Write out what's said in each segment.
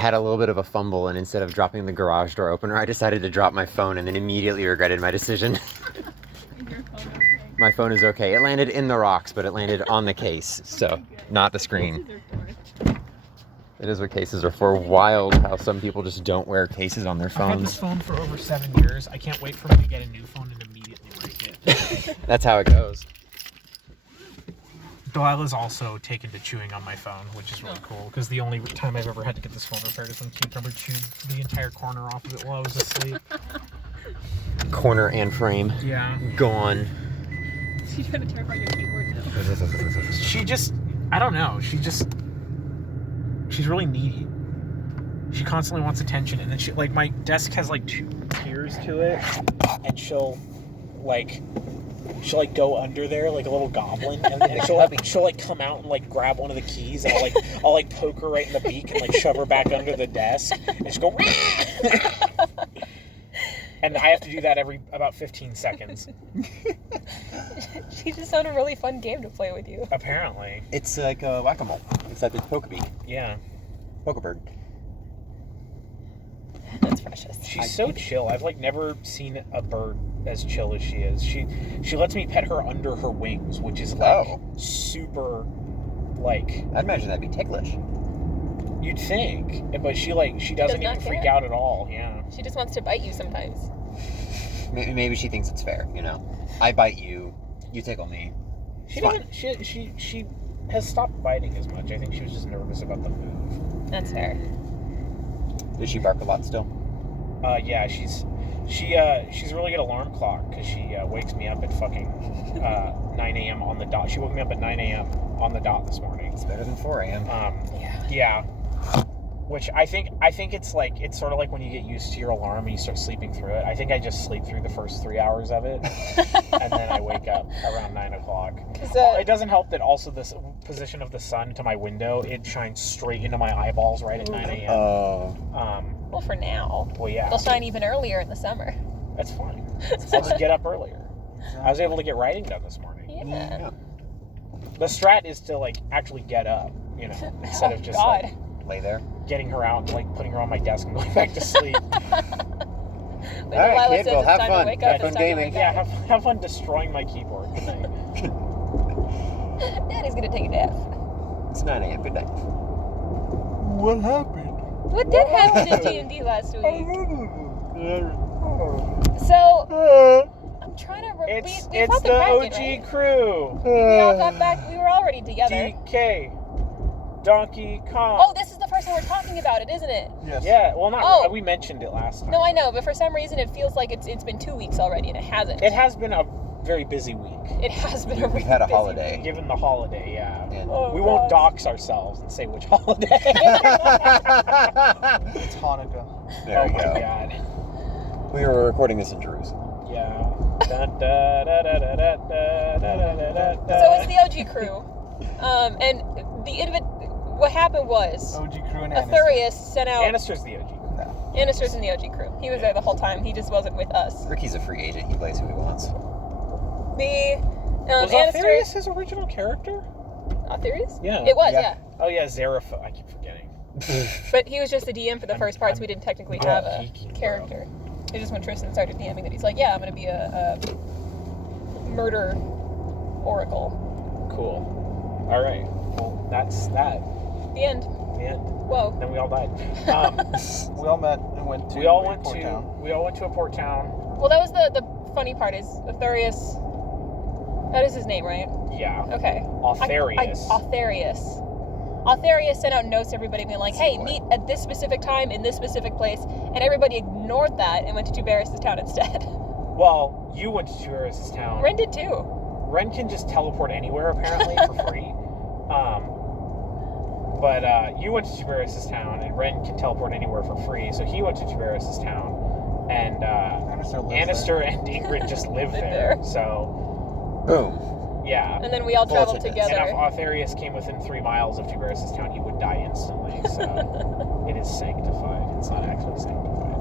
had a little bit of a fumble, and instead of dropping the garage door opener, I decided to drop my phone and then immediately regretted my decision. Your phone okay? My phone is okay. It landed in the rocks, but it landed on the case, so not the screen. It is what cases are for. Wild how some people just don't wear cases on their I've had this phones. phone for over 7 years. I can't wait for me to get a new phone and immediately break it. That's how it goes. Delilah's also taken to chewing on my phone, which is really cool, because the only time I've ever had to get this phone repaired is when Cucumber chewed the entire corner off of it while I was asleep. Corner and frame. Yeah. Gone. She's trying to tear apart your keyboard now. She just, I don't know, she's really needy. She constantly wants attention, and then she, like, my desk has, like, 2 tiers to it, and she'll go under there like a little goblin, and then she'll like come out and like grab one of the keys, and I'll like poke her right in the beak and like shove her back under the desk, and she'll go and I have to do that every about 15 seconds. She just found a really fun game to play with you. Apparently. It's like a whack-a-mole. It's like the poke-a-beak. Yeah. Poke-a-bird. That's precious. She's so chill. I've like never seen a bird as chill as she is. She lets me pet her under her wings, which is like super, like. I'd imagine that'd be ticklish. You'd think, but she doesn't even freak out at all. Yeah. She just wants to bite you sometimes. Maybe she thinks it's fair. You know, I bite you, you tickle me. She has stopped biting as much. I think she was just nervous about the move. That's fair. Does she bark a lot still? Yeah, she's really good alarm clock, because she wakes me up at fucking 9 a.m. on the dot. She woke me up at 9 a.m. on the dot this morning. It's better than 4 a.m. Yeah. Which I think it's like, it's sort of like when you get used to your alarm and you start sleeping through it. I think I just sleep through the first 3 hours of it, and then I wake up around 9 o'clock. Well, it doesn't help that also this position of the sun to my window, it shines straight into my eyeballs right at 9 a.m. Well, for now. Well, yeah. They'll shine even earlier in the summer. That's fine. I'll just get up earlier. I was able to get writing done this morning. Yeah. The strat is to like actually get up, you know, instead of just like lay there, getting her out and like putting her on my desk and going back to sleep. All right, kid. Well, have fun. Have fun gaming. Yeah, have fun destroying my keyboard. Good night. Daddy's gonna take a nap. It's 9 a.m. Good night. What happened? What did happen in DnD last week? So, I'm trying to... It's fought the Kraken, OG right? crew. We all got back. We were already together. DK. Donkey Kong. Oh, this is the first time we're talking about it, isn't it? Yes. Yeah, well, not Oh. we mentioned it last time. No, I know, but for some reason it feels like it's been 2 weeks already, and it hasn't. It has been a very busy week. It has been a really We've had a busy holiday. week. Given the holiday, yeah. And We won't dox ourselves and say which holiday. It's Hanukkah. There we my go. God. We were recording this in Jerusalem. Yeah. Dun, da, da, da, da, da, da, da, da, da, da. So it's the OG crew. And what happened was OG crew and Arthurius sent out... Annister's the OG. Annister's in the OG crew. He was there the whole time. He just wasn't with us. Ricky's a free agent. He plays who he wants. Was Arthurius his original character? Arthurius? Yeah. It was, yeah. Oh, yeah, Zarephath. I keep forgetting. But he was just the DM for the first part, so we didn't technically have a geeky, character. It just when Tristan started DMing that he's like, yeah, I'm going to be a murder oracle. Cool. All right. Well, that's that. The end. The end. Whoa. Then we all died. We all met and went to we all went to a port town. Well, that was the funny part is Arthurius. That is his name, right? Yeah. Okay. Arthurius. Arthurius sent out notes to everybody being like, hey, meet at this specific time in this specific place. And everybody ignored that and went to Tuberous' town instead. Well, you went to Tuberous' town. Ren did too. Ren can just teleport anywhere, apparently, for free. But you went to Tuberous' town, and Ren can teleport anywhere for free, so he went to Tuberous' town. And Annister and Ingrid just live there. So, boom. Yeah. And then we all traveled together. And if Arthurius came within 3 miles of Tuberous' town, he would die instantly. So it is sanctified. It's not actually sanctified.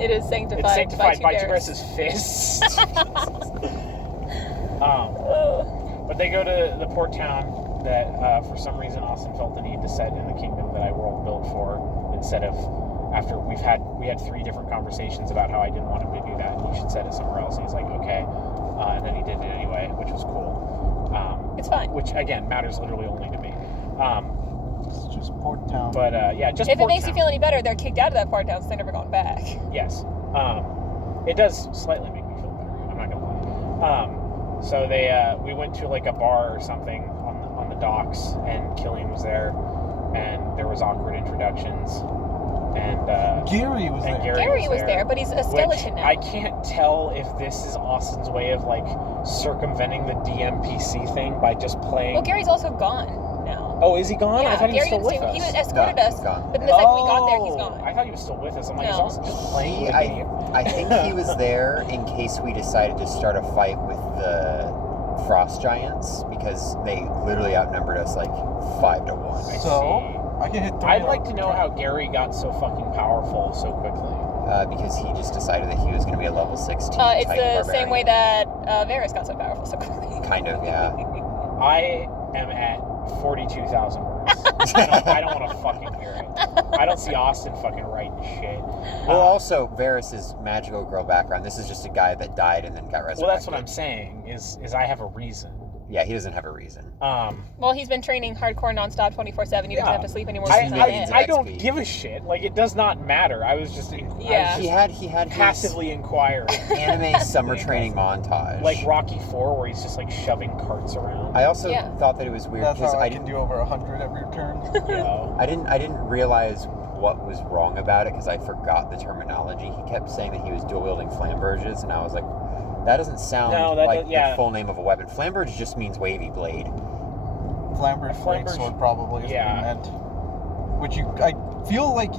It is sanctified. It's sanctified by Tuberous' Tuberous' fists. But they go to the port town that, for some reason, Austin felt the need to set in the kingdom that I world built for. instead of after we had 3 different conversations about how I didn't want him to do that, and you should set it somewhere else. And he's like, okay, and then he did it anyway, which was cool. It's fine. Which again matters literally only to me. It's just Port Town. But yeah, just If it Port makes Town. you feel any better, they're kicked out of that part down, so they're never going back. Yes. It does slightly make me feel better. I'm not gonna lie. So we went to like a bar or something on the docks, and Killian was there, and there was awkward introductions, and Gary was and there. Gary was there, but he's a skeleton which now. I can't tell if this is Austin's way of like circumventing the DMPC thing by just playing. Well, Gary's also gone now. Oh, is he gone? Yeah, I thought he was Gary still didn't with stay. us. He was escorted No, us, he's gone. but the second we got there, he's Oh, gone. I thought he was still with us. I'm like, No. he's also just playing the I, game. I think he was there in case we decided to start a fight with the Frost Giants because they literally outnumbered us like 5 to 1. I So, I can hit 3. I'd like to know how Gary got so fucking powerful so quickly. Because he just decided that he was going to be a level 16 It's Titan the barbarian. same way that Varys got so powerful so quickly. Kind of, yeah. I am at 42,000 words. I don't want to fucking hear it. I don't see Austin fucking writing shit. Well, also, Varys' magical girl background. This is just a guy that died and then got resurrected. Well, that's what I'm saying. Is I have a reason. Yeah, he doesn't have a reason. Well, he's been training hardcore nonstop 24/7. He doesn't Yeah. have to sleep anymore. I- He's not I- in. I don't XP. give a shit. Like, it does not matter. I was just, Yeah. He had his passively inquiring. anime summer training montage. Like Rocky 4, where he's just like shoving carts around. I also Yeah. thought that it was weird That's because how I I can didn't, do over 100 every turn. You know? I didn't realize what was wrong about it because I forgot the terminology. He kept saying that he was dual wielding flamberges, and I was like, that doesn't sound No, that like does- yeah. the full name of a weapon. Flamberge just means wavy blade. Flamberge Flamberge- Greatsword probably is yeah. what he meant. Which I feel like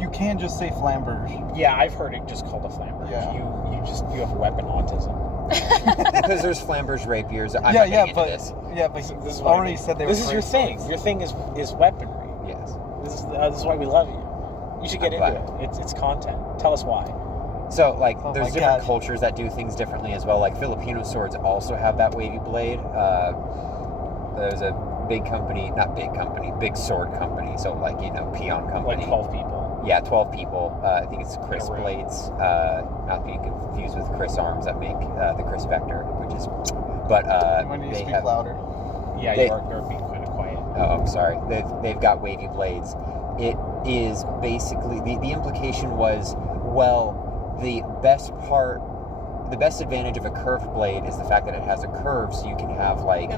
you can just say Flamberge. Yeah, I've heard it just called a flamberge. Yeah. You have weapon autism. Because there's flamberge rapiers. I'm yeah, not yeah, getting into but this. yeah, but This he is what I already mean. said they were. This is your thing. greatswords. Your thing is weaponry. Yes. This is why we love you. You should get I'm into it. It's content. Tell us why. So, like, Oh there's my different God. cultures that do things differently as well. Like, Filipino swords also have that wavy blade. There's a big sword company. So, like, peon company. Like 12 people. Yeah, 12 people. I think it's Chris In a room. Blades. Not being confused with Chris Arms that make the Chris Vector, which is. But When you they speak have. louder. Yeah, They- you're being kind of quiet. Oh, I'm sorry. They've got wavy blades. It is basically the implication was, well, the best advantage of a curved blade is the fact that it has a curve, so you can have like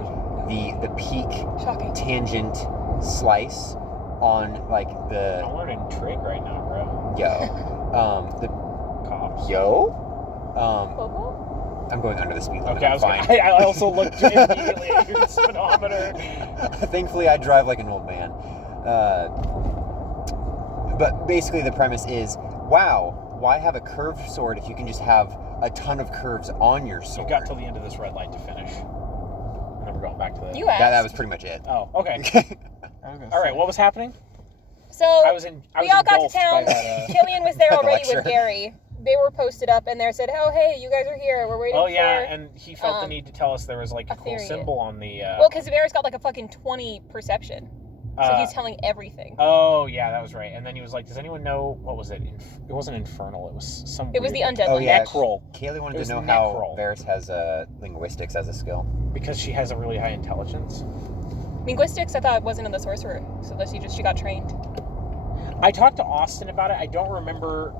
the peak Shocking. tangent slice on like I'm the learning trig right now, bro. the Cops. Bobo? I'm going under the speed limit. Okay, I'm fine. I also looked immediately at your speedometer. Thankfully, I drive like an old man. But basically, the premise is, wow, why have a curved sword if you can just have a ton of curves on your You sword? got till the end of this red light to finish. And then we're going back to the... You asked. That was pretty much it. Oh, okay. I was gonna All right, say. what was happening? So I was in. I we was all got to engulfed by town. that, Killian was there By the already with lecture. Gary. They were posted up, and they said, "Oh, hey, you guys are here. We're waiting Oh for." yeah, and he felt the um, need to tell us there was like a a cool theory. symbol on the. Well, because Varys got like a fucking 20 perception, so he's telling everything. Oh yeah, that was right. And then he was like, "Does anyone know what was it? It wasn't infernal. It was some. It was the weird- undead Oh one. yeah, Necrol. Kaylee It wanted was to know how Necrol. Varys has linguistics as a skill. Because she has a really high intelligence. Linguistics, I thought, wasn't in the sorcerer, so that she got trained. I talked to Austin about it. I don't remember.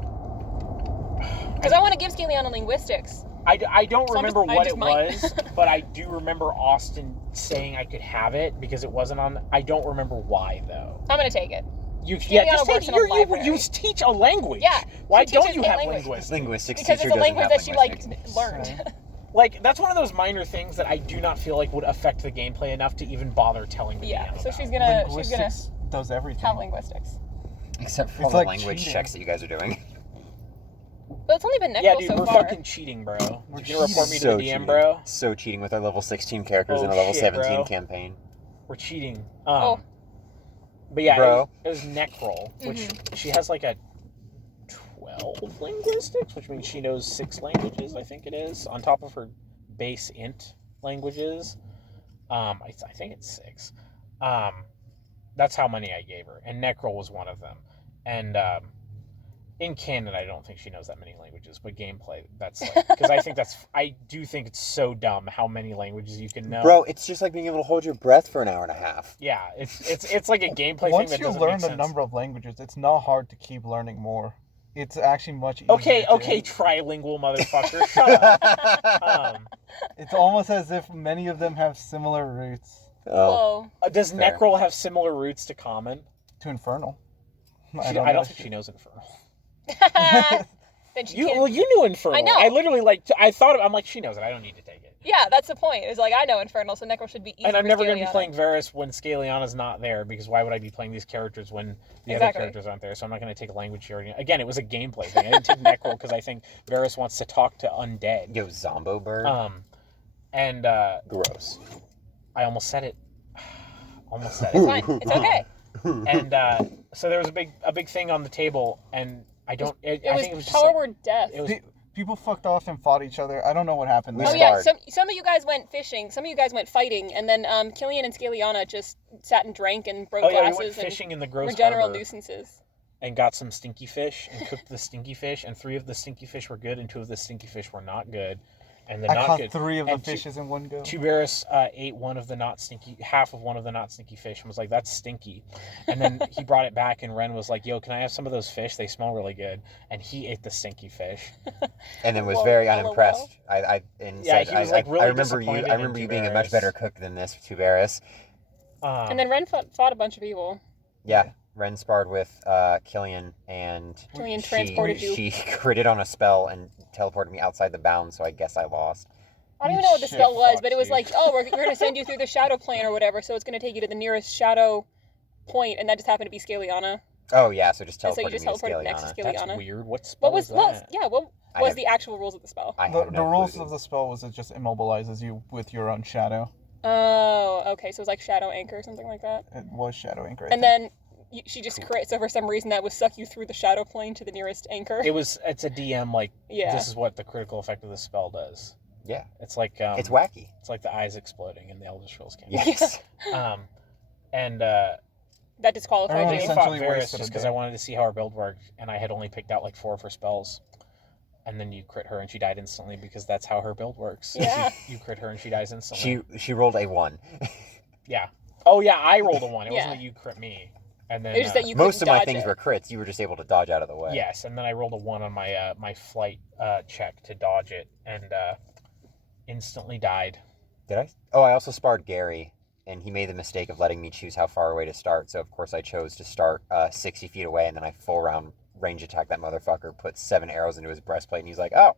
Because I want to give Skeleon a linguistics. I don't So I'm remember just- I what just it might. was, but I do remember Austin saying I could have it because it wasn't on. I don't remember why though. I'm gonna take it. You Skeleon just works take in a you library. teach a language. Yeah, Why she don't teaches you a have language. linguistics? Linguistics Because teacher it's a doesn't language have that she linguistics. learned. Like that's one of those minor things that I do not feel like would affect the gameplay enough to even bother telling the Yeah, DM so about. she's gonna Linguistics does everything. have linguistics. Except for It's all the like language cheating. checks that you guys are doing. But it's only been Necrol Yeah, dude, so we're far. fucking cheating, bro. We're You gonna report me to So the DM, cheating. bro? So cheating with our level 16 characters Oh, in a level shit, 17 bro. campaign. We're cheating. Oh. But yeah, Bro. it was Necrol, which Mm-hmm. she has like a 12 linguistics, which means she knows 6 languages, I think it is, on top of her base int languages. I think it's 6. That's how many I gave her, and Necrol was one of them. And in canon, I don't think she knows that many languages, but gameplay, that's like, because I do think it's so dumb how many languages you can know. Bro, it's just like being able to hold your breath for an hour and a half. Yeah, it's like a gameplay Once thing that you doesn't learn make the sense. number of languages, it's not hard to keep learning more. It's actually much easier. Okay, trilingual motherfucker, shut up. It's almost as if many of them have similar roots Oh. Whoa. Does Fair. Necrol have similar roots to Common? to Infernal. I don't think she knows Infernal. Then she You can't. knew Infernal. I know. I literally I'm like, she knows it. I don't need to take it. Yeah, that's the point. It's like, I know Infernal, so Necro should be easy And I'm for never going to be Scaliana. playing Varys when Scaliana's not there, because why would I be playing these characters when the other characters aren't there? So I'm not going to take a language here. Again, it was a gameplay thing. I didn't take Necrol because I think Varys wants to talk to undead. Yo, Zombo Bird. And Gross. I almost said it. Almost said It's it. fine. It's okay. And so there was a big thing on the table, and I don't. I think it was just power like, word death. it was. People fucked off and fought each other. I don't know what happened We there. Oh yeah, sparred. some of you guys went fishing, some of you guys went fighting, and then Killian and Scaliana just sat and drank and broke Oh yeah, we glasses went fishing in the and gross were general harbor nuisances. and got some stinky fish and cooked the stinky fish, and 3 of the stinky fish were good and 2 of the stinky fish were not good. And the I not caught good 3 of the and fishes in one go. Tuberis ate half of one of the not stinky fish and was like, that's stinky. And then he brought it back and Ren was like, yo, can I have some of those fish? They smell really good. And he ate the stinky fish. And then was Whoa, very LOL. unimpressed. Yeah, Said, he was, like, really I remember disappointed I in remember you being a Tuberis. much better cook than this, Tuberis. And then Ren fought a bunch of people. Yeah, Ren sparred with Killian, and Killian transported you. She critted on a spell and teleported me outside the bounds, so I guess I lost. I don't even know what the Shit, spell was, fuck but it was you. like, oh, we're going to send you through the shadow plane or whatever, so it's going to take you to the nearest shadow point, and that just happened to be Scaliana. Oh yeah, so just And so teleported you just me to teleported next to Scaliana. that's Scaliana. weird. What spell What was that? what I was have- the actual rules of the spell? I The have no rules clue. of the spell was it just immobilizes you with your own shadow. Oh, okay, so it was like Shadow Anchor or something like that. It was Shadow Anchor. And then she just crits, so for some reason that would suck you through the shadow plane to the nearest anchor. It's a DM, like, Yeah. this is what the critical effect of the spell does. Yeah, It's like, it's wacky. it's like the eyes exploding in the Elder Scrolls game. Yes. And That disqualified Everyone I you. fought essentially Varys wasted just a because day. I wanted to see how her build worked, and I had only picked out like 4 of her spells. And then you crit her and she died instantly because that's how her build works. Yeah. You crit her and she dies instantly. She rolled a 1. Yeah. Oh yeah, I rolled a 1. It Yeah. wasn't that you crit me. And then It was just that you Most of couldn't my dodge things it. were crits. You were just able to dodge out of the way. yes, and then I rolled a 1 on my my flight check to dodge it, and instantly died. Did I? Oh, I also sparred Gary, and he made the mistake of letting me choose how far away to start. So of course I chose to start 60 feet away, and then I full round range attack that motherfucker, put 7 arrows into his breastplate, and he's like, "Oh,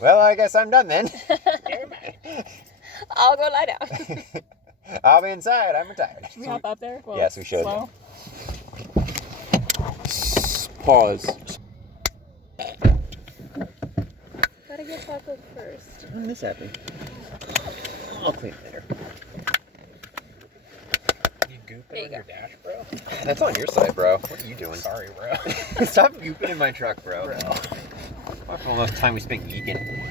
well, I guess I'm done then. Never mind. I'll go lie down. I'll be inside. I'm retired." Should we hop up there? Well, Yes, we should. slow. Pause. Gotta get taco first. When this happened, I'll clean it later. You There gooping you on go. your dash, bro? That's on your side, bro. What are you doing? Sorry, bro. Stop gooping in my truck, bro. After all the time we spent geeking.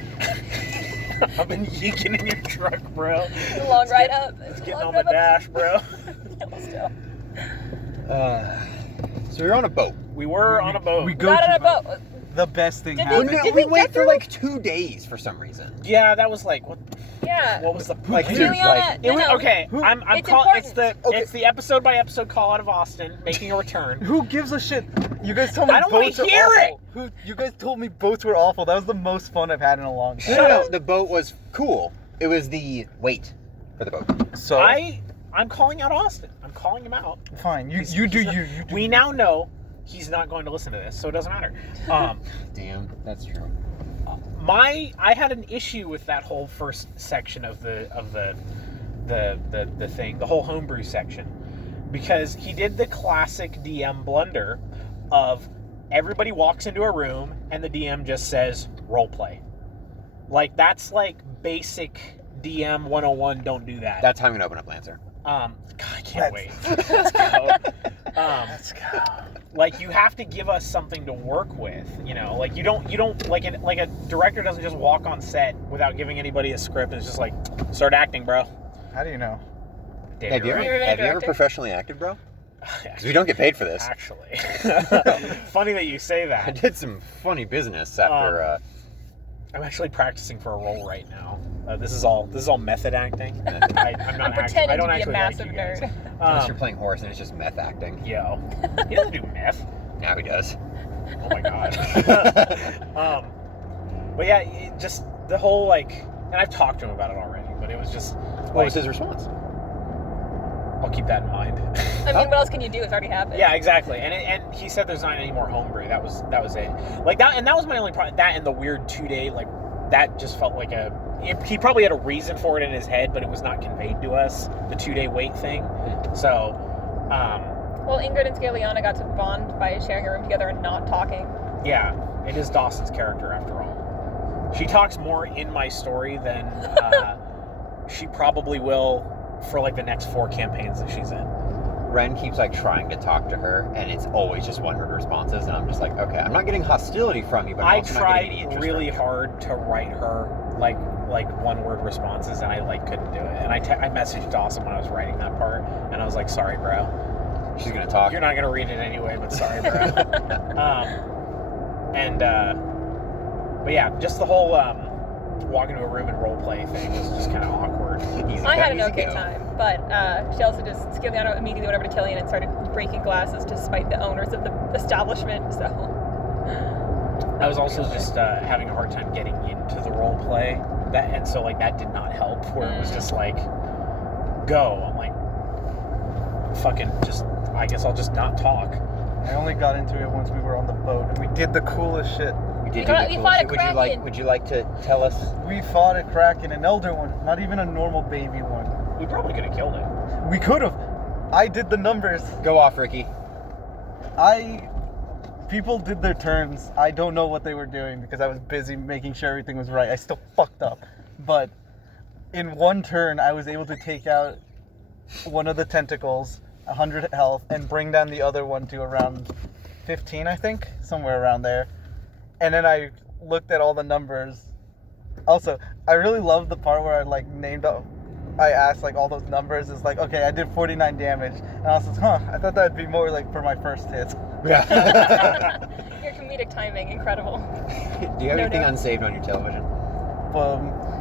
I've been yeeking in your truck, bro. It's a long ride up. It's getting on the dash, bro. Still. So we were on a boat. We were on a boat. We go Not to on a boat. the best thing Did happened. they- No, Did we we wait get for through? like 2 days for some reason. Yeah, that was like what? Yeah. What was the Like, point? dude, Juliana, It was, no, okay, Who- I'm It's call, it's the important. it's the episode by episode call out of Austin making a return. Who gives a shit? You guys told me I don't wanna boats are hear awful. You guys told me boats were awful. That was the most fun I've had in a long time. No, the boat was cool. It was the wait for the boat. So I'm calling out Austin. I'm calling him out. fine. You He's do not- you. You do. We now know he's not going to listen to this, so it doesn't matter. Damn, that's true. I had an issue with that whole first section of the thing, the whole homebrew section, because he did the classic DM blunder of everybody walks into a room and the DM just says role play. Like that's like basic DM 101. Don't do that. That's how I'm gonna open up Lancer. God, I can't wait. Let's go. Let's go. Like you have to give us something to work with, you know. Like you don't like a director doesn't just walk on set without giving anybody a script. It's just like start acting, bro. How do you know? Damn, Have you you're ever right. have you ever director. professionally acted, bro? Because we don't get paid for this. Actually. Funny that you say I that. did some funny business after. I'm actually practicing for a role right now. This is all method acting. I'm not Pretending I don't to be a actually massive like you guys. nerd. Unless you're playing horse and it's just meth acting. Yo, he doesn't do meth. Now he does. Oh my god. But yeah, just the whole and I've talked to him about it already, but it was just What was his response? I'll keep that in mind. I mean, what else can you do? It's already happened. Yeah, exactly. And he said there's not any more homebrew. That was it. Like that, and that was my only problem. That and the weird 2-day that just felt like he probably had a reason for it in his head, but it was not conveyed to us. The 2-day wait thing. So. Well, Ingrid and Scaliana got to bond by sharing a room together and not talking. Yeah, it is Dawson's character after all. She talks more in my story than she probably will for the next 4 campaigns that she's in. Ren keeps trying to talk to her, and it's always just one-word responses, and I'm just like, okay, I'm not getting hostility from you, but I'm also not getting any tried interest really from you. hard to write her like one-word responses, and I couldn't do it. And I messaged Dawson when I was writing that part, and I was like, sorry, bro. She's gonna talk. You're not gonna read it anyway, but sorry, bro. But yeah, just the whole walk into a room and role play thing was just kind of awkward. I had an okay time, but she also Scaliano immediately went over to Killian and started breaking glasses to spite the owners of the establishment, so. I was also just having a hard time getting into the role play, and so that did not help, where it was just go. I'm like, fucking just, I guess I'll just not talk. I only got into it once we were on the boat, and we did the coolest shit. We did We do fought the a coolest shit. kraken. Would you like to tell us? We fought a kraken, an elder one, not even a normal baby one. We probably could have killed it. We could have. I did the numbers. Go off, Ricky. People did their turns. I don't know what they were doing because I was busy making sure everything was right. I still fucked up. But in one turn, I was able to take out one of the tentacles, 100 health, and bring down the other one to around 15, I think, somewhere around there. And then I looked at all the numbers. Also, I really love the part where I I asked all those numbers. It's okay, I did 49 damage, and I was like, I thought that'd be more for my first hit. Yeah. Your comedic timing, incredible. Do you have anything unsaved on your television?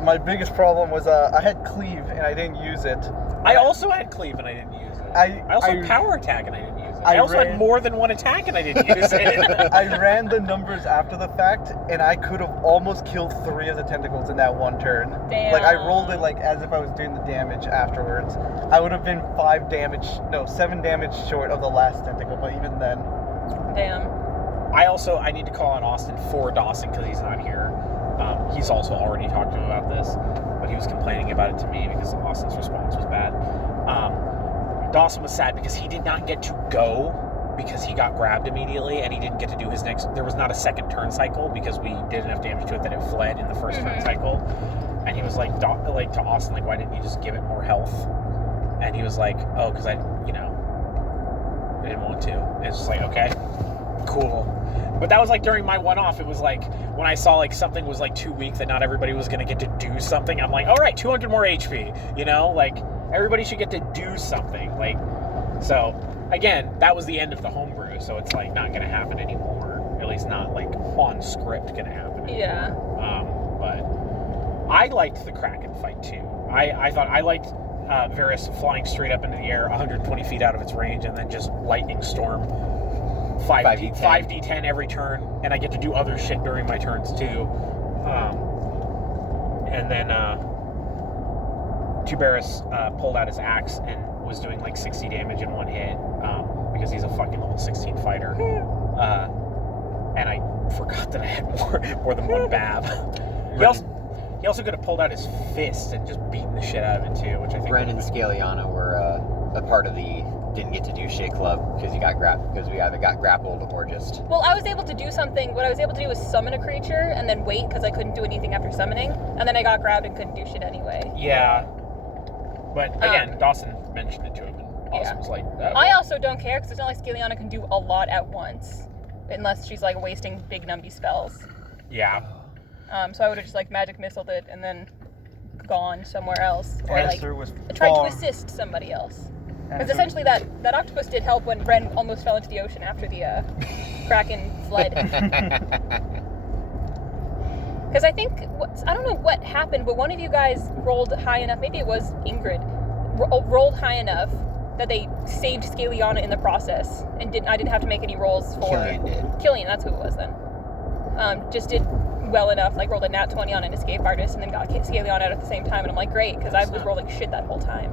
My biggest problem was I had cleave and I didn't use it. I also had cleave and I didn't use it. I also had power attack and I didn't use it. I also had more than one attack and I didn't use it. I ran the numbers after the fact, and I could have almost killed 3 of the tentacles in that one turn. Damn. I rolled it as if I was doing the damage afterwards. I would have been 7 damage short of the last tentacle, but even then. Damn. I need to call on Austin for Dawson because he's not here. He's also already talked to him about this, but he was complaining about it to me because Austin's response was bad. Dawson was sad because he did not get to go because he got grabbed immediately and he didn't get to do his next. There was not a second turn cycle because we did enough damage to it that it fled in the first turn cycle. And he was to Austin, why didn't you just give it more health? And he was like, oh, because I didn't want to. It's just okay, cool. But that was during my one-off. It was when I saw something was too weak that not everybody was gonna get to do something. I'm like, all right, 200 more HP. Everybody should get to do something. So again, that was the end of the homebrew. So it's not gonna happen anymore. At least not on script gonna happen anymore. Yeah. But I liked the Kraken fight too. I thought I liked Varys flying straight up into the air 120 feet out of its range and then just lightning storm 5d10 every turn, and I get to do other shit during my turns too. And then Tuberis pulled out his axe and was doing 60 damage in one hit because he's a fucking level 16 fighter. And I forgot that I had more than one bab. He also could have pulled out his fist and just beaten the shit out of it too, which I think. Ren and Scaliana were a part of the didn't get to do shit club because we either got grappled or just. Well, I was able to do something. What I was able to do was summon a creature and then wait because I couldn't do anything after summoning, and then I got grabbed and couldn't do shit anyway. Yeah. But again, Dawson mentioned it to him, and Dawson was like, oh. I also don't care because it's not like Scaliana can do a lot at once, unless she's wasting big numbty spells. Yeah. So I would have just magic missiled it and then gone somewhere else, or Answer was tried to far. assist somebody else. Because essentially that octopus did help when Ren almost fell into the ocean after the Kraken fled. Because I think, I don't know what happened, but one of you guys rolled high enough, maybe it was Ingrid, rolled high enough that they saved Scaliana in the process, and I didn't have to make any rolls for... Killian did. Killian, that's who it was then. Just did well enough, like rolled a nat 20 on an escape artist, and then got Scaliana out at the same time, and I'm like, great, because I was rolling shit that whole time.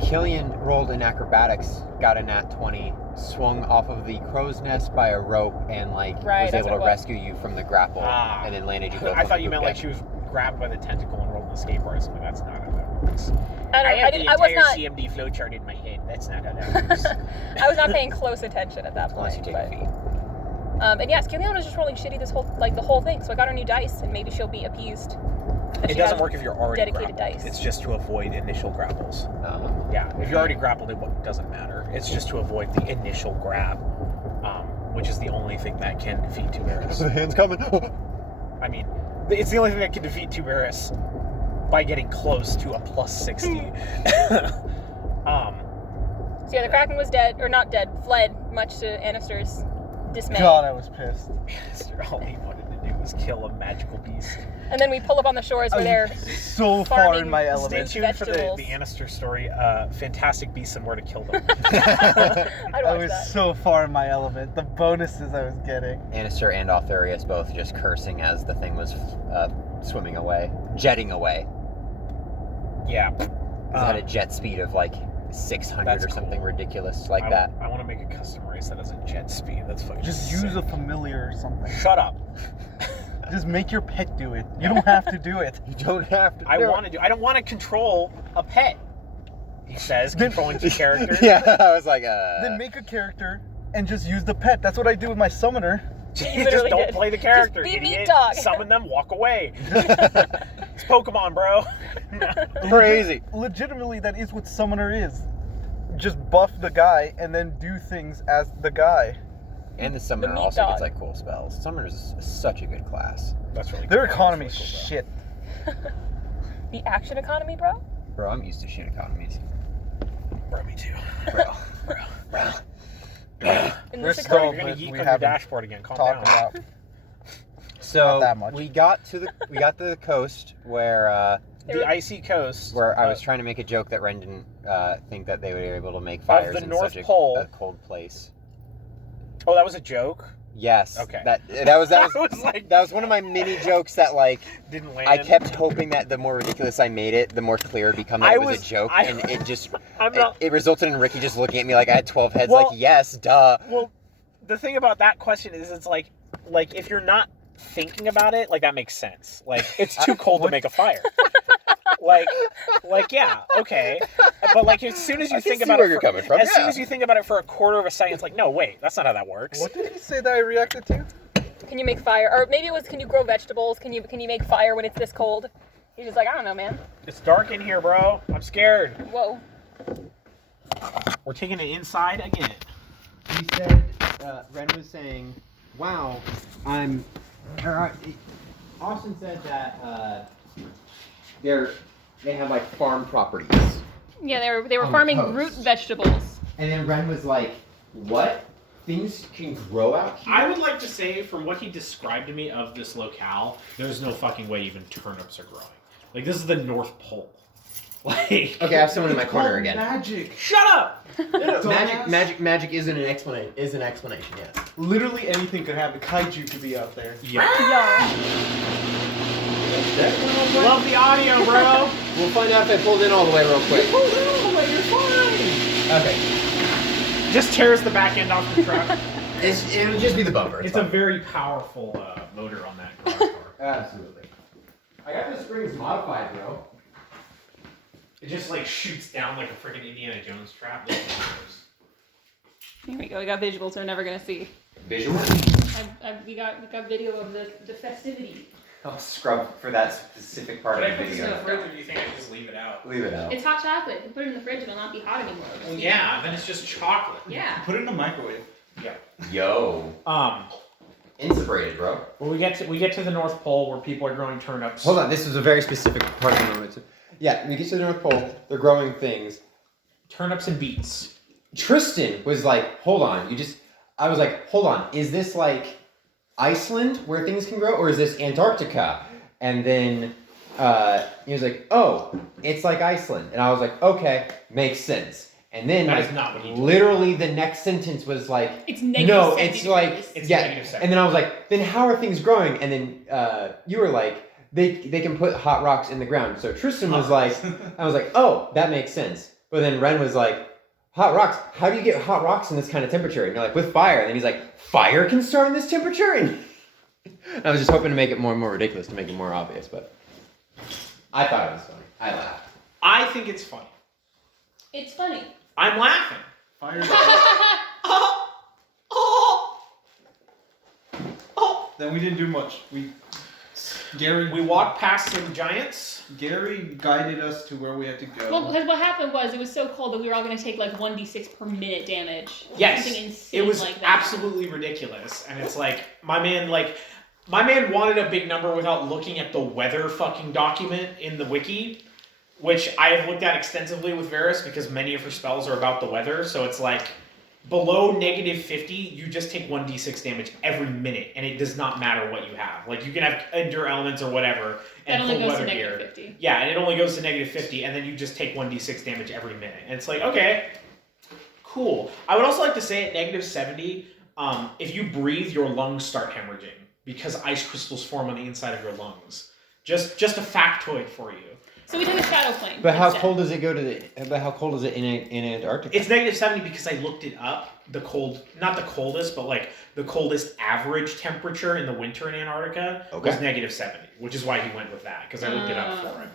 Killian rolled in acrobatics, got a nat 20, swung off of the crow's nest by a rope, and was able to rescue you from the grapple, and then landed you both. I thought you meant like she was grabbed by the tentacle and rolled in the skateboard. So that's not how that works. I have the entire CMD flowchart in my head. That's not how that works. I was not paying close attention at that point. Unless you take a feat. And yes, Scaliana was just rolling shitty the whole thing. So I got her new dice, and maybe she'll be appeased. It doesn't work if you're already dedicated grappled. dice. It's just to avoid initial grapples. Yeah, if you're already grappled, it doesn't matter. It's just to avoid the initial grab, which is the only thing that can defeat Tuberis. The hand's coming. I mean, it's the only thing that can defeat Tuberis by getting close to a plus 60. So yeah, the Kraken was dead, or not dead, fled, much to Anister's dismay. God, I was pissed. All he wanted to do was kill a magical beast. And then we pull up on the shores where they're so far in my element. Stay tuned for the Anister story. Fantastic beasts and where to kill them. I was so far in my element. The bonuses I was getting. Anister and Altharius both just cursing as the thing was swimming away, jetting away. Yeah. It had a jet speed of 600 or something ridiculous like that. I want to make a custom race that has a jet speed. That's fucking Just sick. use a familiar or something. Shut up. Just make your pet do it. You don't have to do it. You don't have to. I don't want to control a pet. He says, controlling two characters. Yeah, I was like, Then make a character and just use the pet. That's what I do with my summoner. You just don't play the character, just be idiot. meat dog. Summon them, walk away. It's Pokemon, bro. Crazy. Legitimately, that is what summoner is. Just buff the guy and then do things as the guy. And the summoner meat also dog. gets cool spells. Summoner's such a good class. That's really Their cool. economy's That's really cool, shit. the action economy, bro. Bro, I'm used to shit economies. Bro, me too. Bro. In We're this still- You're economy, gonna But yeet we on your haven't dashboard again. Calm Talk down. about. So Not that much. we got to the coast where The icy coast. I was trying to make a joke that Ren didn't think that they would be able to make fires the in North such Pole. a cold place. Oh, that was a joke? Yes. Okay. That was I was like- that was one of my mini jokes that Didn't land. I kept hoping that the more ridiculous I made it, the more clear it become that it was a joke, and it just it resulted in Ricky just looking at me like I had 12 heads. Well- Yes, duh. Well, the thing about that question is it's like if you're not thinking about it, that makes sense. It's too cold to make a fire. Yeah, okay. But as soon as you think about where it, you're coming from, as soon yeah. as you think about it for a quarter of a second, it's like, no, wait, that's not how that works. What did he say that I reacted to? can you make fire? Or maybe it was, can you grow vegetables? Can you make fire when it's this cold? He's just like, I don't know, man. It's dark in here, bro. I'm scared. Whoa. We're taking it inside again. He said, Ren was saying, wow, Austin said that they have farm properties. Yeah, they were On the farming coast. root vegetables. And then Ren was like, what? Things can grow out here? I would like to say, from what he described to me of this locale, there's no fucking way even turnips are growing. This is the North Pole. Okay, I have someone in my corner again. Magic. Shut up. Magic isn't an explanation. Is an explanation, yes. Literally anything could happen. Kaiju could be out there. Yeah. Yo. Love the audio, bro. We'll find out if I pulled in all the way real quick. Pull it all the way. You're fine. Okay. Just tears the back end off the truck. It'll just be the bumper. It's a very powerful motor on that garage car. Absolutely. I got the springs modified, bro. It just shoots down like a freaking Indiana Jones trap. Here we go. We got visuals we're never gonna see. Visual? We got video of the festivity. I'll scrub for that specific part Should I of put the this in the video. fridge or do you think I should just leave it out? Leave it out. It's hot chocolate. You put it in the fridge, it'll not be hot anymore. It'll Well, just be- yeah, then it's just chocolate. Yeah. Put it in the microwave. Yeah. Yo. Inseparated, bro. Well, we get to the North Pole where people are growing turnips. Hold on, this was a very specific part of the moment. Yeah, we get to the North Pole, they're growing things. Turnips and beets. Tristan was like, hold on, I was like, hold on, is this like Iceland where things can grow, or is this Antarctica? And then he was like, oh, it's like Iceland. And I was like, okay, makes sense. And then That like is not what he told me. literally the next sentence was like, It's negative no, 70 it's like, degrees. It's yeah. negative 7. And then I was like, then how are things growing? And then you were like, they can put hot rocks in the ground. So Tristan was like, I was like, oh, that makes sense. But then Ren was like, hot rocks? How do you get hot rocks in this kind of temperature? And you're like, with fire. And then he's like, fire can start in this temperature? And I was just hoping to make it more and more ridiculous, to make it more obvious, but I thought it was funny. I laughed. I think it's funny. It's funny. I'm laughing. Fire. Then we didn't do much. We walked past some giants. Gary guided us to where we had to go. Well, because what happened was it was so cold that we were all going to take like 1d6 per minute damage. Yes, Something insane it was like that. absolutely ridiculous, and it's like my man wanted a big number without looking at the weather fucking document in the wiki, which I have looked at extensively with Varys because many of her spells are about the weather. So it's like below negative 50, you just take 1d6 damage every minute, and it does not matter what you have. Like you can have endure elements or whatever, That and only full goes to weather negative gear. 50. Yeah, and it only goes to negative 50, and then you just take 1d6 damage every minute. And it's like, okay, cool. I would also like to say at negative 70, if you breathe, your lungs start hemorrhaging because ice crystals form on the inside of your lungs. Just a factoid for you. So we took a shadow plane. But how instead. cold does it go to but how cold is it in Antarctica? It's negative 70 because I looked it up. Not the coldest, but like the coldest average temperature in the winter in Antarctica was negative 70, which is why he went with that, because I looked it up for him.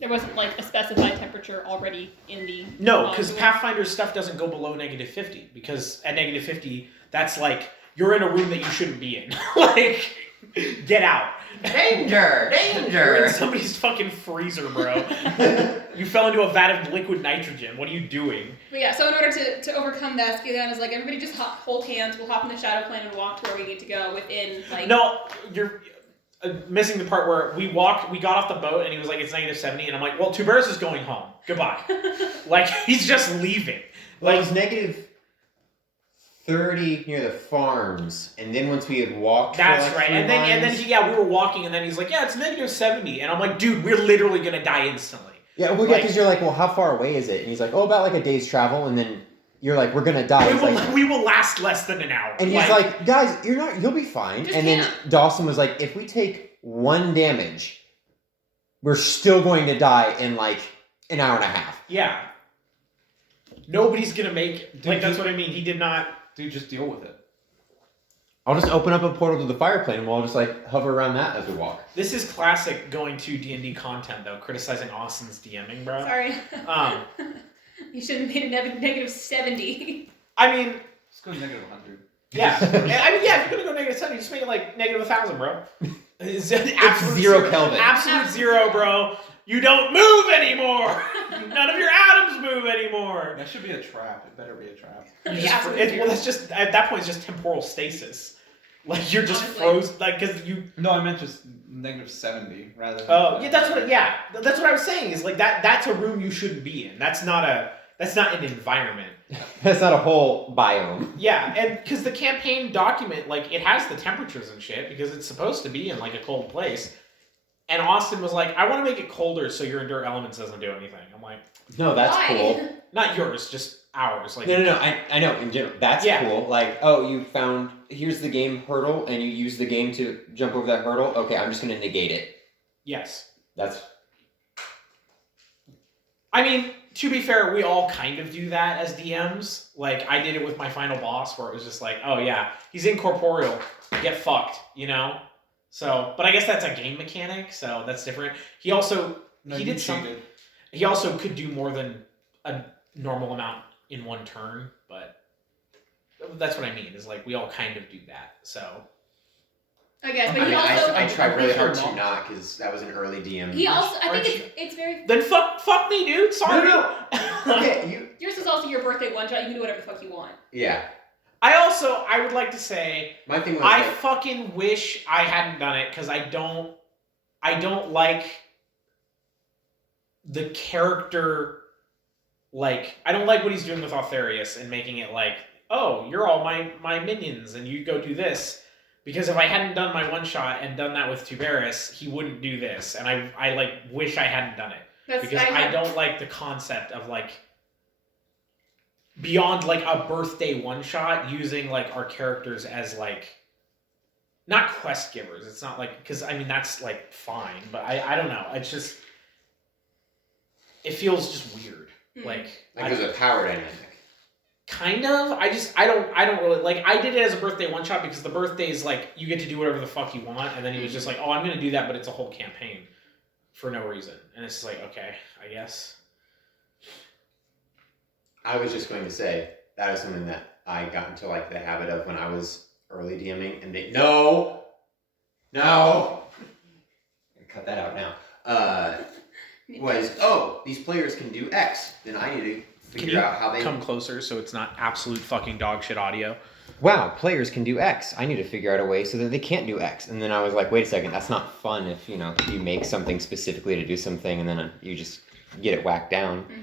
There wasn't like a specified temperature already in the. No, because module. Pathfinder's stuff doesn't go below negative 50, because at negative 50, that's like, you're in a room that you shouldn't be in. Like, get out. Danger! You're in somebody's fucking freezer, bro. You fell into a vat of liquid nitrogen. What are you doing? But yeah, so in order to overcome that, Skeleton is like, everybody just hold hands, we'll hop in the shadow plane and walk to where we need to go within, like... No, you're missing the part where we got off the boat, and he was like, it's negative 70, and I'm like, well, Tuberus is going home. Goodbye. Like, he's just leaving. Well, Like, it was negative 30 near the farms, and then once we had walked that's for like right. 3 And then miles- we were walking, and then he's like, yeah, it's negative 70. And I'm like, dude, we're literally gonna die instantly. Yeah, well, yeah, because you're like, well, how far away is it? And he's like, oh, about like a day's travel, and then you're like, we're gonna die. He's like, We will last less than an hour. and he's like, guys, you'll be fine. Just And then camp. Dawson was like, if we take 1 damage, we're still going to die in like an hour and a half. yeah. Nobody's gonna make it. Dude, Like, that's what I mean. He did not. Dude, just deal with it. I'll just open up a portal to the fire plane, and we'll just like hover around that as we walk. This is classic going to D&D content, though, criticizing Austin's DMing, bro. Sorry. Um, You should have made it negative 70. I mean, Let's go negative 100. yeah. I mean, yeah, if you're gonna go negative 70, just make it like negative 1,000, bro. It's absolute zero Kelvin. Absolute zero, bro. You don't move anymore. None of your atoms move anymore. That should be a trap. It better be a trap. You Yeah, just, absolutely. well, that's just at that point it's just temporal stasis. Like you're just Honestly. frozen, like because you. No, I meant just negative 70 rather than... Oh, yeah, that's what. Yeah, that's what I was saying. Is like that. That's a room you shouldn't be in. That's not an environment. That's not a whole biome. Yeah, and because the campaign document, like, it has the temperatures and shit because it's supposed to be in like a cold place. And Austin was like, I want to make it colder so your endure elements doesn't do anything. I'm like, No, that's Why? cool. not yours, just ours. Like, No. I know in general. That's Yeah. cool. Like, oh, you found here's the game hurdle, and you use the game to jump over that hurdle. Okay, I'm just gonna negate it. Yes. That's I mean, to be fair, we all kind of do that as DMs. Like, I did it with my final boss where it was just like, oh yeah, he's incorporeal. Get fucked, you know? So, but I guess that's a game mechanic, so that's different. He also, No, he you did something. cheated. He also could do more than a normal amount in one turn, but that's what I mean, is like, we all kind of do that, so. I guess, I but mean, he also... I tried really hard Pretty to not because that was an early DM. He also... I Aren't think it's very... Then fuck me, dude, sorry. No. Okay, you. Yours is also your birthday one-shot. You can do whatever the fuck you want. Yeah, I would like to say, my thing was I like, fucking wish I hadn't done it because I don't like the character, like, I don't like what he's doing with Altharius and making it like, oh, you're all my minions and you go do this. Because if I hadn't done my one shot and done that with Tuberis, he wouldn't do this. And I like wish I hadn't done it. Because I don't like the concept of like beyond like a birthday one shot using like our characters as like not quest givers. It's not like, because I mean that's like fine, but I don't know. It's just it feels just weird. Like there's a power dynamic. Kind of. I don't really like. I did it as a birthday one shot because the birthday's like you get to do whatever the fuck you want, and then he was just like, oh, I'm gonna do that, but it's a whole campaign for no reason, and it's just like, okay, I guess. I was just going to say that is something that I got into like the habit of when I was early DMing, and they no, cut that out now. Was these players can do X, then I need to figure out how they come closer so it's not absolute fucking dog shit audio. Wow, players can do X. I need to figure out a way so that they can't do X. And then I was like, wait a second, that's not fun if, you make something specifically to do something and then you just get it whacked down. Mm-hmm.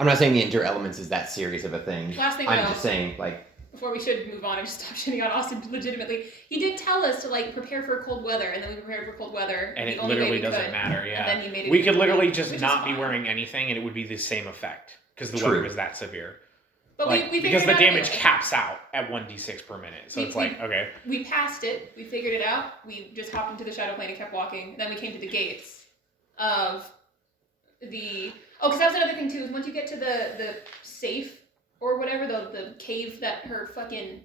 I'm not saying the inter elements is that serious of a thing. Last thing I'm just saying, like... Before we should move on and just stop shitting on Austin legitimately, he did tell us to, like, prepare for cold weather, and then we prepared for cold weather. And it literally doesn't matter, yeah. And then he made it we could literally just not be wearing anything and it would be the same effect. Because the True. weather is that severe. But like, we because the it out damage anyway. caps out at 1d6 per minute. So it's like, okay. We passed it. We figured it out. We just hopped into the shadow plane and kept walking. Then we came to the gates of the... Oh, because that was another thing, too, is once you get to the safe or whatever, the cave that her fucking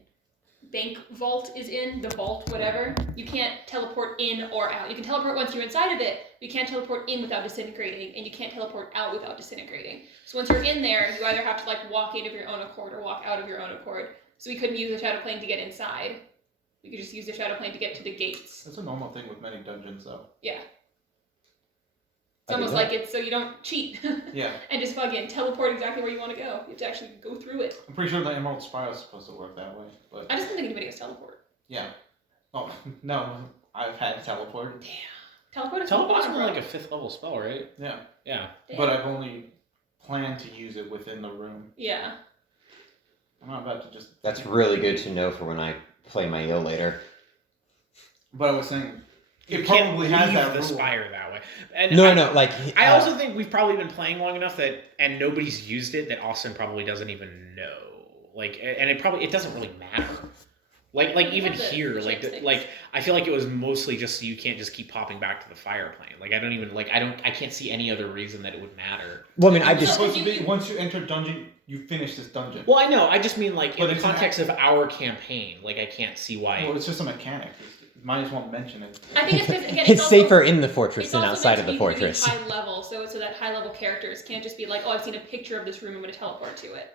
bank vault is in, the vault, whatever, you can't teleport in or out. You can teleport once you're inside of it, but you can't teleport in without disintegrating, and you can't teleport out without disintegrating. So once you're in there, you either have to like walk in of your own accord or walk out of your own accord. So we couldn't use the shadow plane to get inside. We could just use the shadow plane to get to the gates. That's a normal thing with many dungeons, though. Yeah. It's almost like it's so you don't cheat. Yeah. And just fucking teleport exactly where you want to go. You have to actually go through it. I'm pretty sure the Emerald Spiral is supposed to work that way, but... I just don't think anybody has teleport. Yeah. Oh, no. I've had teleport. Damn. Teleport's only like a 5th level spell, right? Yeah. Yeah. Damn. But I've only planned to use it within the room. Yeah. I'm not about to just... That's really good to know for when I play my eel later. But I was saying... You It can't probably has leave that the rule. spire that way. And No, like... I also think we've probably been playing long enough that, and nobody's used it, that Austin probably doesn't even know. Like, and it doesn't really matter. Like even here, like I feel like it was mostly just so you can't just keep popping back to the fire plane. Like I can't see any other reason that it would matter. Well, I mean, I It's just... supposed to be, once you enter dungeon, you finish this dungeon. Well, I know. I just mean like But in the it's an context of our campaign. Like I can't see why. Well, it's just a mechanic. Might as well mention it. I think it's because again, It's also, safer in the fortress it's than also outside meant of to the be really fortress. high level, so that high level characters can't just be like, oh, I've seen a picture of this room, I'm going to teleport to it.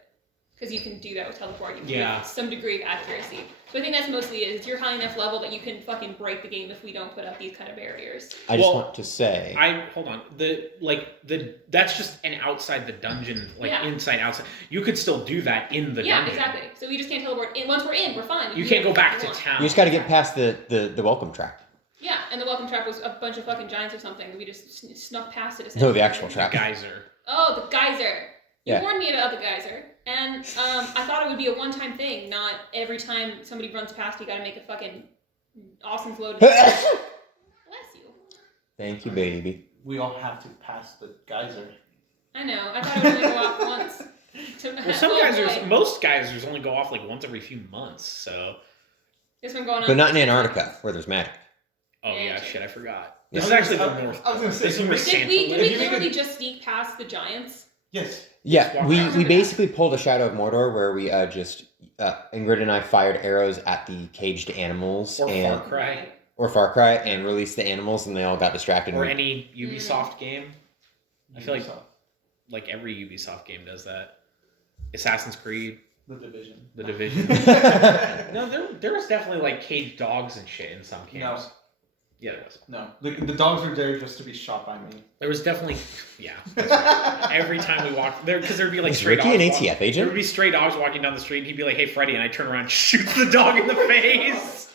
Because you can do that with teleport. You can do some degree of accuracy. So I think that's mostly it. You're high enough level that you can fucking break the game if we don't put up these kind of barriers. I just want to say... hold on. That's just an outside the dungeon, inside outside. You could still do that in the dungeon. Yeah, exactly. So we just can't teleport in. Once we're in, we're fine. You can't go back to town. You just got to get past the welcome trap. Yeah, and the welcome trap was a bunch of fucking giants or something. We just snuck past it. No, the actual trap. Geyser. Oh, the geyser. You Yeah. warned me about the geyser, and I thought it would be a one-time thing, not every time somebody runs past you gotta make a fucking awesome load. Bless you. Thank you, baby. We all have to pass the geyser. I know. I thought it would only go off once. Well, most geysers only go off like once every few months. So. This one going on. But not in Antarctica, where there's magic. Oh Yeah, yeah, true. shit, I forgot. Yeah, This is actually the north. I was gonna say, this is where Did Santa we lives. literally just sneak past the giants? Yes. Yeah, we around. basically pulled a Shadow of Mordor where we Ingrid and I fired arrows at the caged animals Or and Far Cry. or Far Cry and released the animals and they all got distracted. Or and any Ubisoft game. I feel Ubisoft. like every Ubisoft game does that. Assassin's Creed, The Division. The Division. No, there was definitely like caged dogs and shit in some games. No. Yeah, there was. No. The dogs are there just to be shot by me. There was definitely, yeah. That's right. Every time we walked there, because there'd be like Is stray Ricky dogs. an ATF agent? There would be stray dogs walking down the street, and he'd be like, "Hey, Freddy," and I turn around, and shoot the dog in the face.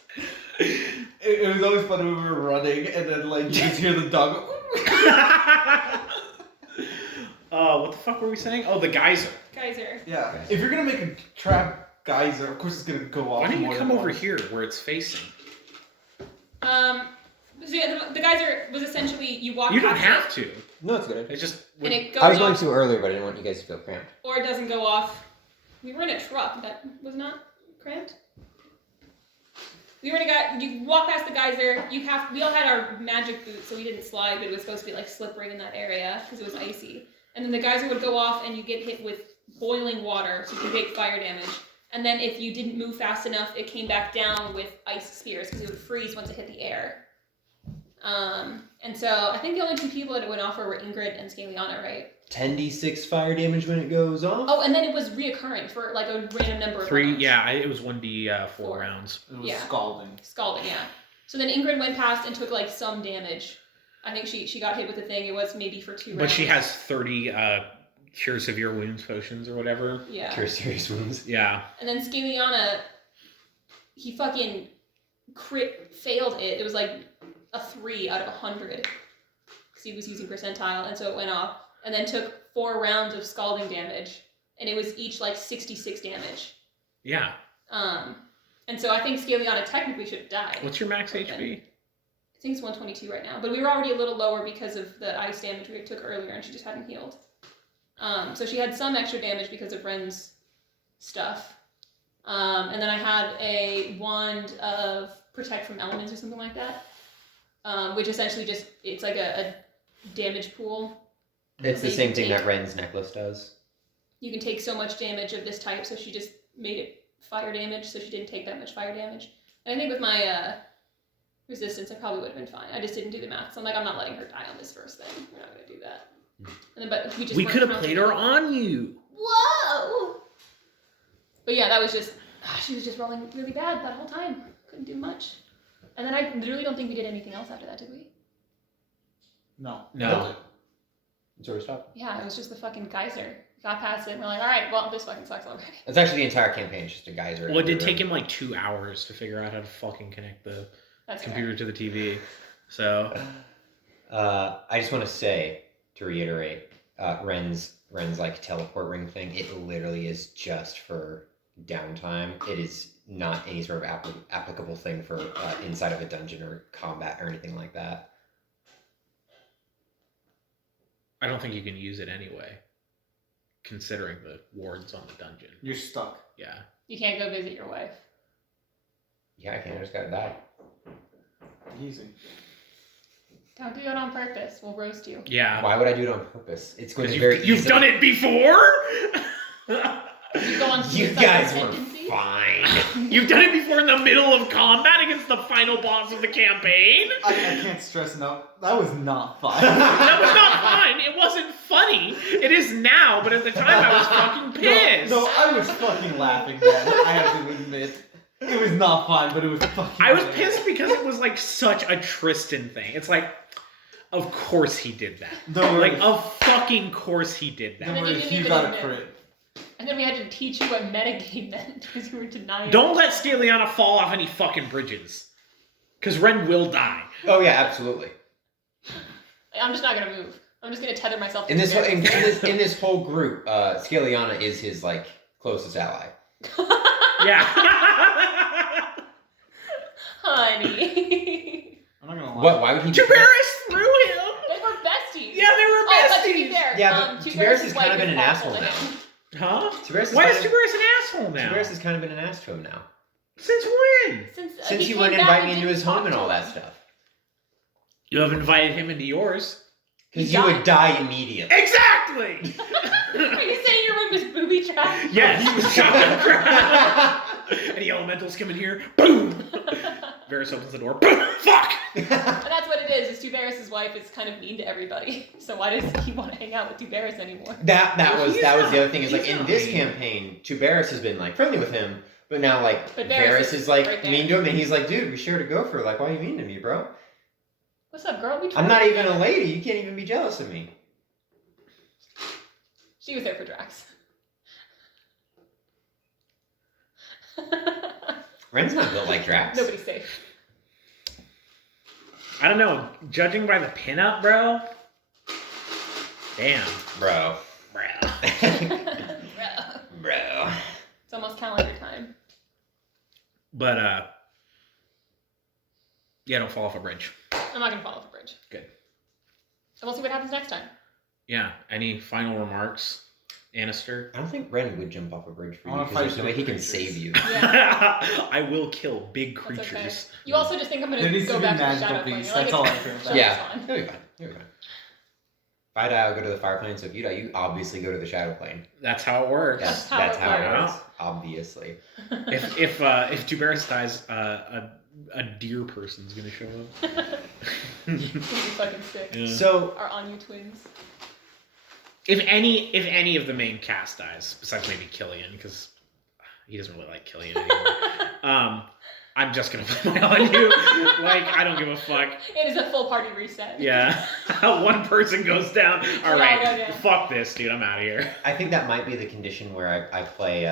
It was always funny when we were running, and then like you just hear the dog. What the fuck were we saying? Oh, the geyser. Geyser. Yeah. If you're gonna make a trap geyser, of course it's gonna go off. Why don't you more come than over once. here where it's facing? So yeah, the geyser was essentially you walk. You don't past have it, to. No, it's good. It just. and it goes I was going off, to earlier, but I didn't want you guys to feel cramped. or it doesn't go off. We were in a truck that was not cramped. We already got. You walk past the geyser. We all had our magic boots, so we didn't slide, but it was supposed to be like slippery in that area because it was icy. And then the geyser would go off, and you get hit with boiling water, so you can take fire damage. And then if you didn't move fast enough, it came back down with ice spears because it would freeze once it hit the air. And so I think the only two people that it went off for were Ingrid and Scaliana, right? 10d6 fire damage when it goes off. Oh, and then it was reoccurring for like a random number of 3, rounds. yeah, it was 1d4 4 rounds. It was Yeah. scalding. Scalding, yeah. So then Ingrid went past and took like some damage. I think she got hit with the thing. It was maybe for 2 rounds. But she has 30 cure severe wounds potions or whatever. Yeah. Cure serious wounds. Yeah. And then Scaliana, he fucking failed it. It was like a 3 out of 100 because he was using percentile, and so it went off. And then took 4 rounds of scalding damage, and it was each like 66 damage. Yeah. And so I think Scaliana technically should have died. What's your max HP? I think it's 122 right now, but we were already a little lower because of the ice damage we took earlier, and she just hadn't healed. So she had some extra damage because of Ren's stuff. And then I had a wand of protect from elements or something like that, which essentially just, it's like a damage pool. It's the So you same can thing take- that Ren's necklace does. You can take so much damage of this type, so she just made it fire damage, so she didn't take that much fire damage. And I think with my resistance, I probably would have been fine. I just didn't do the math, so I'm like, I'm not letting her die on this first thing. We're not going to do that. And then, but we We could have played her on you. Whoa! But yeah, that was just, she was just rolling really bad that whole time. Couldn't do much. And then I literally don't think we did anything else after that, did we? No. No. It's where we stopped. Yeah, it was just the fucking geyser. Got past it and we're like, alright, well, this fucking sucks already. It's actually the entire campaign. It's just a geyser. Well, it did take him like 2 hours to figure out how to fucking connect the That's computer to the TV. So. I just want to say, to reiterate, Ren's like teleport ring thing. It literally is just for downtime. It is not any sort of applicable thing for inside of a dungeon or combat or anything like that. I don't think you can use it anyway, considering the wards on the dungeon. You're stuck. Yeah. You can't go visit your wife. Yeah, I can't. I just gotta die. Easy. Don't do it on purpose. We'll roast you. Yeah. Why would I do it on purpose? It's going to be Because very. you've done it before? You go on You suicide guys were tendency? fine. You've done it before in the middle of combat against the final boss of the campaign? I can't stress enough. That was not fun. That was not fun. It wasn't funny. It is now, but at the time I was fucking pissed. No, I was fucking laughing then. I have to admit. It was not fun, but it was fucking I was hilarious. pissed because it was like such a Tristan thing. It's like, of course he did that. No Like, worries. of fucking course he did No that. then you worries, didn't you even got a admit. crit. And then we had to teach you what metagame meant because you were denying. Don't let Scaliana fall off any fucking bridges. Because Ren will die. Oh yeah, absolutely. I'm just not gonna move. I'm just gonna tether myself to In this the in this whole group, Scaliana is his like closest ally. Yeah. Honey. I'm not gonna lie. What? Why would he? Tuberis threw him! They were besties. Yeah, they were Oh, but to be besties! fair, Yeah, but Tuberis has kind of been an awful asshole to now. him. Huh? Tuberis Why is kind of- Tuberis an asshole now? Tuberis has kind of been an ass to him now. Since when? Since he you came wouldn't back invite me and into didn't his home talk and to all that him. stuff. You have invited him into yours. Because He you died. would die immediately. Exactly! Are you saying your room was booby trapped? Yes, he was shot. Any elementals come in here? Boom! Varys opens the door. Boom! Fuck! And that's what it is Tuberis' wife is kind of mean to everybody. So why does he want to hang out with Tuberis anymore? That was He's the not- other thing is like he's in not this mean. campaign, Tuberis has been like friendly with him, but now like But Varys Varys is is like right there. mean to him, and he's like, dude, we shared a gopher. Like, why are you mean to me, bro? What's up, girl? We I'm not even a lady. You can't even be jealous of me. She was there for Drax. Ren's not built like Drax. Nobody's safe. I don't know. Judging by the pinup, bro. Damn. Bro. Bro. It's almost calendar time. But yeah, don't fall off a bridge. I'm not gonna fall off a bridge. Good. And we'll see what happens next time. Yeah. Any final remarks, Annister? I don't think Ren would jump off a bridge for I you wanna because there's fight no way big he can creatures. save you. Yeah. I will kill big That's creatures. okay. You also just think I'm There gonna needs to go be back to the magical shadow plane. beasts. You're like, That's all I it's care fine. about. Yeah, It's fine. you'll be fine. You'll be fine. If I die, I'll go to the fire plane. So if you die, you obviously go to the shadow plane. That's how it works. That's how That's it how it works. works. Obviously. If Duberis dies, a deer person's gonna show up. This is fucking sick. Yeah. So Our Anya twins. If any of the main cast dies, besides maybe Killian, because he doesn't really like Killian anymore. I'm just gonna put my on you. Like, I don't give a fuck. It is a full party reset. Yeah. One person goes down. All right. Yeah. Fuck this, dude. I'm out of here. I think that might be the condition where I play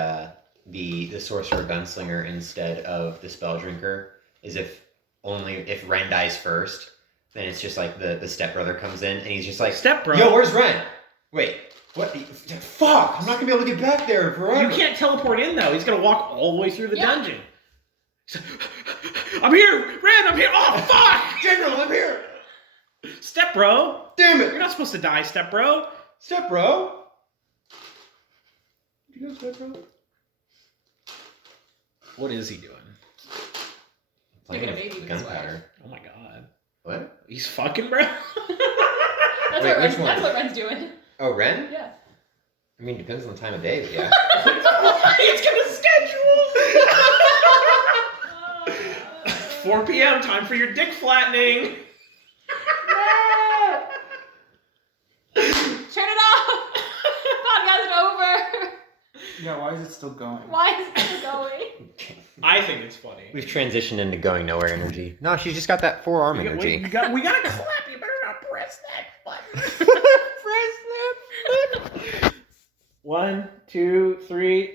the sorcerer gunslinger instead of the spell drinker. Is if Ren dies first, then it's just like the stepbrother comes in and he's just like, Stepbro. Yo, where's Ren? Wait, what? Fuck! I'm not gonna be able to get back there forever. You can't teleport in though. He's gonna walk all the way through the Yeah. dungeon. I'm here, Ren. I'm here. Oh fuck, General, I'm here. Stepbro. Damn it, You're not supposed to die, Stepbro. Stepbro. Did you go, Stepbro? What is he doing? Making a Playing baby with his gunpowder. Oh my god. What? He's fucking, bro. That's, Wait, what which one? That's what Ren's doing. Oh, Ren? Yeah. I mean, depends on the time of day, but yeah. He's gonna schedule. 4 p.m. Time for your dick flattening. Turn it off! Podcast is over! Yeah, why is it still going? Why is it still going? I think it's funny. We've transitioned into going nowhere energy. No, she's just got that forearm energy. We gotta clap. You better not press that button. Press that button. 1, 2, 3.